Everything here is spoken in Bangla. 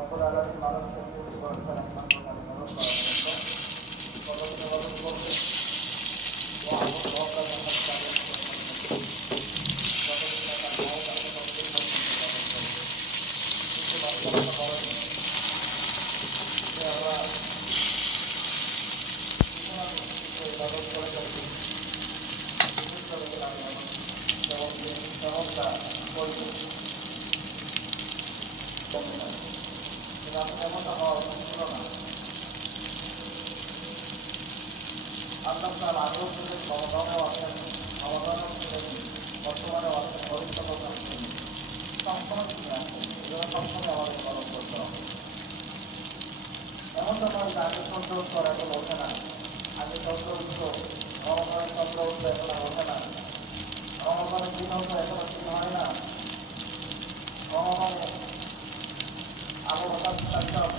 অপরাধী মানুষকে পরিবর্তন একমাত্র ব্যবহার করার মতো পদক্ষেপ গ্রহণ করবে ও আমল সহকারে যতদিন না তার মত আছে ততদিন কিন্তু বাস্তবতা বলেন যে আমরা ইবাদত করে থাকি বিশেষ করে যেমন সহজটা পরিচিত এমনটা হওয়া উচিত ছিল না। আল্লাহ তার আগেও ছিলেন, ক্ষমতাও আছেন, ক্ষমতাও ছিলেন, বর্তমানেও আছেন, ভবিষ্যতেও আছেন, সবসময় তিনি আছেন। এজন্য সবসময় আমাদের পালন করতে হবে। এমনটা নয় যে আগে চন্দ্র উত্তর এখন ওঠে না, আগে চন্দ্র উঠত, ক্ষমতায় চন্দ্র উঠত এখন আর ওঠে না, ক্ষমতায় দিন হতো এখন আর দিন হয় না, ক্ষমতায় আবহাওয়া